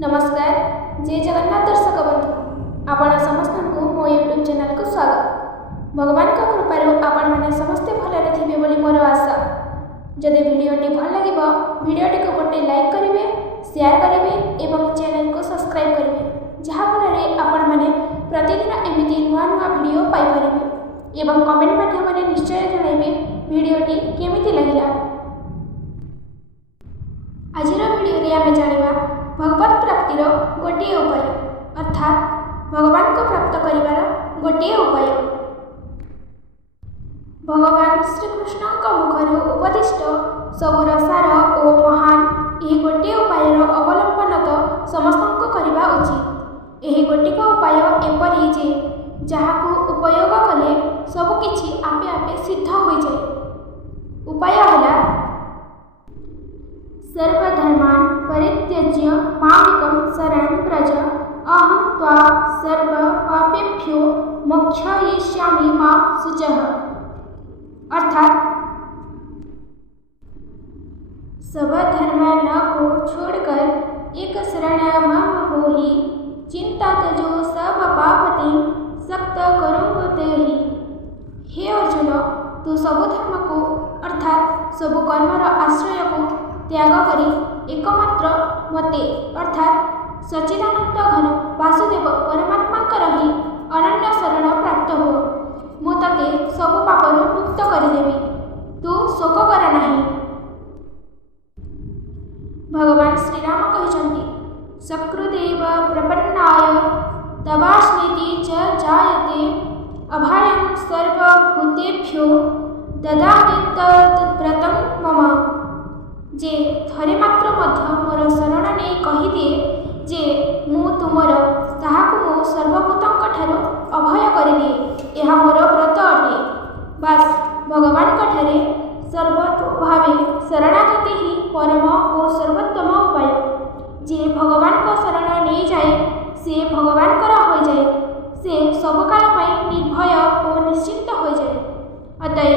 नमस्कार जय जगन्नाथ दर्शक बंधु आपण समस्त को मो यूट्यूब चैनल को स्वागत। भगवान का कृपार आपण मैंने समस्ते भलरे थिबे बोली मोर आशा। जदि वीडियोटी भल लगिबो वीडियोटी को गोटे लाइक करिवे, शेयर करिवे एवं चैनल को सब्सक्राइब करिवे, जहा फलरे आपण माने प्रतिदिन एमिति नुआ नुआ वीडियो पाई परिबे एवं कमेंट माध्यम निश्चय जणाइबे वीडियोटी केमिति लागिला। आजिर वीडियो रे आमे जानिबा भगवत प्राप्तिर गोटे उपाय अर्थात भगवान को प्राप्त करिवार गोटे उपाय। भगवान श्रीकृष्ण मुखर उपदिष्ट सबुर सार ओ महान यही गोटे उपायर अवलंबन तो समस्त करवा उचित। यही गोटिक उपाय एपरि जे जहाकू उपयोग कले सबकिछि आपे आपे सिद्ध हो जाए। उपाय है सर्वधर्मान् परित्यज्य मामेकं शरणं व्रज अहं त्वा सर्वपापेभ्यो मोक्षयिष्यामि मा शुचः। अर्थात सब धर्म को छोड़कर एक शरण मम होहि, चिंता तजो सब पापते सक्त करूँगा तेहि। हे अर्जुन, तू सब धर्म को अर्थात सब कर्मर आश्रय को त्याग करी एकमात्र मते अर्थात सच्चिदानंद घन वासुदेव परमात्मा ही अनन्य शरण प्राप्त हो। मु तते सब पापरु मुक्त करदेवी, तू शोक कर नहीं। भगवान श्रीराम कहते सकृदेव प्रपन्नाय तवास्मीति च जायते अभयं सर्वभूतेभ्यो ददामि तत्प्रतं मम। जे थरे मात्र मध्य मोर शरण नहीं कहीदिए जे मु तुमर ताहाकु मु सर्वभूतंक ठारो अभय करदिए, यह मोर व्रत अटे। बास भगवान ठारे सर्वतो भावे शरणागति ही परम और सर्वोत्तम उपाय। जे भगवान को शरण नहीं जाए से भगवान कर हो जाए, से सब काल पाई निर्भय और निश्चिंत हो जाए। अतएव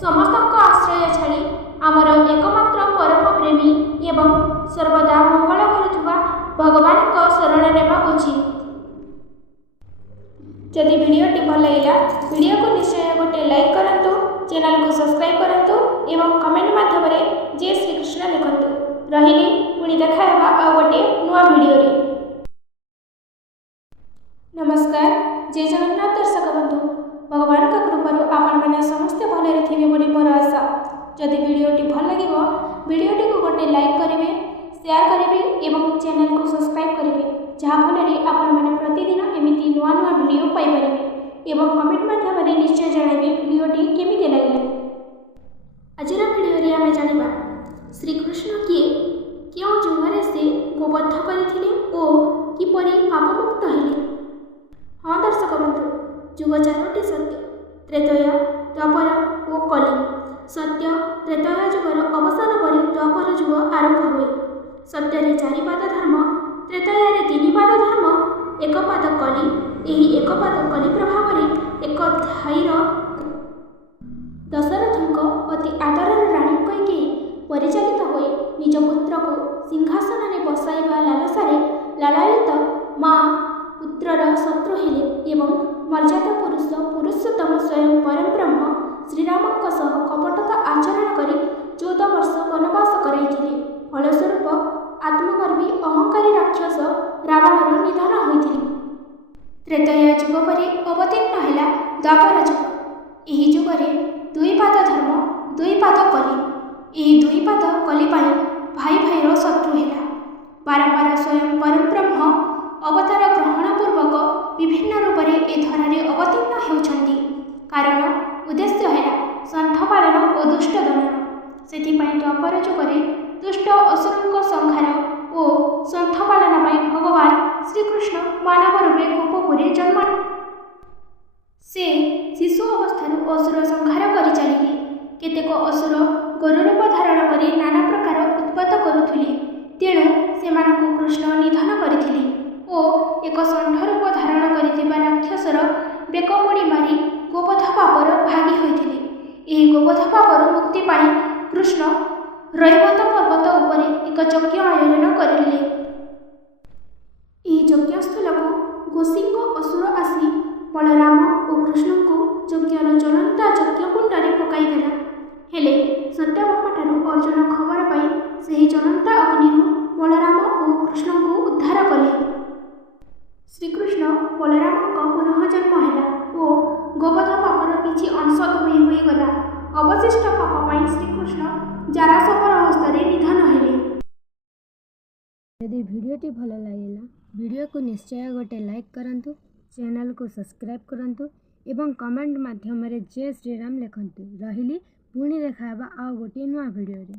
समस्त आश्रय छाड़ी आमर एकमात्र परम प्रेमी एवं सर्वदा मंगल करुवा भगवान को शरण नेबा उचित। जदि वीडियोटी भल लगिला वीडियो को निश्चय गोटे लाइक करंतु, चैनल को सब्सक्राइब करंतु एवं कमेंट माध्यम रे जय श्री कृष्ण लिखंतु। रहिली पुणी देखा हेबा आ गोटे नुआ वीडियो रे। नमस्कार जय जगन्नाथ दर्शक बंधु, भगवान का कृपारु आपण माने समस्ते भलरे थिबे बोली मोर आशा। जदि वीडियोटी भल लगिबो वीडियोटी को गोटे लाइक करिवे, शेयर करिवे एवं चैनल को सब्सक्राइब करिवे, जहा फलरे आपण माने प्रतिदिन एमिति नुआ नुआ वीडियो पाई परिबे एवं कमेंट माध्यम रे निश्चय जणाइबे वीडियोटी केमिति लागिला। आजिर वीडियो रे आमे जानिबा श्रीकृष्ण किए, केउ जुगरे से गोबद्ध करिथिले ओ किपरि पापमुक्त हेले। हाँ दर्शक बंधु, जुग चारोटी सत्य त्रेतया द्वापर और कली। सत्य त्रेतया जुगर अवसान पर द्वापर जुग आरंभ हुए। सत्य रे चारि पाद धर्म, त्रेतया रे तीनि पाद धर्म, एक पाद कली। यही एक पाद कली प्रभाव रे एक धाईर दशरथंक अति आदर राणी कैकेयी परिचालित होई निज पुत्र को सिंहासन में बसाइबा लालसारे लालायित माँ पुत्रर शत्रु हेले एवं मर्यादा पुरुष पुरुषोत्तम स्वयं परम ब्रह्म श्रीरामଙ୍କ सह कपटता आचरण करी 14 वर्ष वनवास कराइथिले। फलस्वरूप आत्मगर्भी अहंकारी राक्षस रावणर निधन होइथिले। त्रेतया जुग परे अवतीर्ण हेला द्वापर जुग। एही जुगरे दुई पाद धर्म, दुई पाद कली। एही दुई पाद कली पाई भाई भाईर शत्रु हेला। बारंबार स्वयं परम ब्रह्म अवतार ग्रहण पूर्वक विभिन्न रूप से ए धरारे अवतीर्ण होउछन्ति। कारण उद्देश्य है सन्थ पालन और दुष्ट दमन। सेथिपाई द्वापर जुगरे दुष्ट असुरଙ୍କ संहार और सन्थ पालन पाई भगवान श्रीकृष्ण मानव रूपे गोपपुरी जन्म। से शिशु अवस्थार असुर संहार करि चलिले। केतेक असुर गोरु रूप धारण करी नाना प्रकार उत्पात करुथिले, तेणु सेमानकु कृष्ण निधन करिथिले और एक षंढ रूप धारण करिथिबा राक्षसर बेकमुड़ी मारी गोवध पापर भागी होइथिले। एही गोवध पापर मुक्ति पाई कृष्ण रैवत पर्वत उपरे एक यज्ञ आयोजन करिले। ଜାରାସବର ହସ୍ତରେ ନିଧନ ହେଲେ। यदि भिडियोटी भल लगे भिडियो को निश्चय गोटे लाइक करंतु, चैनल को सब्सक्राइब करंतु एवं कमेंट माध्यम जय श्रीराम लिखंतु। रहिली पुणी देखा आ गोटे नुआ भिडियो रे।